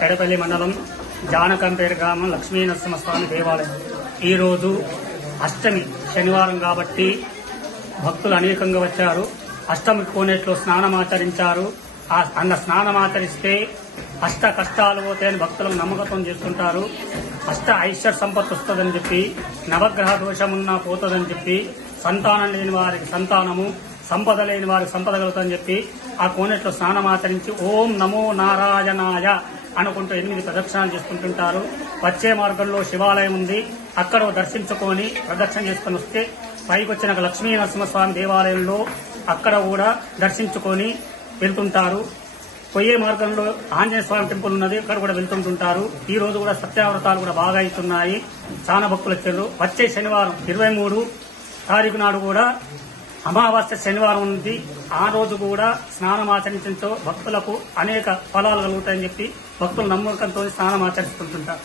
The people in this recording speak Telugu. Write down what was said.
పెడపల్లి మండలం జానకంపేట గ్రామం లక్ష్మీ నరసింహస్వామి దేవాలయం. ఈరోజు అష్టమి శనివారం కాబట్టి భక్తులు అనేకంగా వచ్చారు. అష్టమి కోనేట్లో స్నానమాచరించారు. అన్న స్నానమాచరిస్తే అష్ట కష్టాలు పోతాయని భక్తులకు నమ్మకం చేస్తుంటారు. అష్ట ఐశ్వర్య సంపత్తి వస్తుందని చెప్పి, నవగ్రహ దోషమున్నా పోతుందని చెప్పి, సంతానం లేని వారికి సంతానము, సంపద లేని వారికి సంపద కలుగుతుందని చెప్పి ఆ కోనేట్లో స్నానమాచరించి ఓం నమో నారాయణాయ అనుకుంటూ 8 ప్రదక్షిణాలు చేసుకుంటుంటారు. వచ్చే మార్గంలో శివాలయం ఉంది. అక్కడ దర్శించుకొని ప్రదక్షిణ చేసుకుని వస్తే పైకి వచ్చిన లక్ష్మీ నరసింహస్వామి దేవాలయంలో అక్కడ కూడా దర్శించుకొని వెళ్తుంటారు. పోయే మార్గంలో ఆంజనేయ స్వామి టెంపుల్ ఉన్నది, అక్కడ కూడా వెళ్తుంటుంటారు. ఈ రోజు కూడా సత్యావ్రతాలు కూడా బాగా అవుతున్నాయి. చాలా భక్తులు వచ్చారు. వచ్చే శనివారం 23 తారీఖు నాడు కూడా అమావాస్య శనివారం ఉంది. ఆ రోజు కూడా స్నానమాచరించడంతో భక్తులకు అనేక ఫలాలు కలుగుతాయని చెప్పి భక్తులు నమ్మకంతో స్నానమాచరిస్తుంటారు.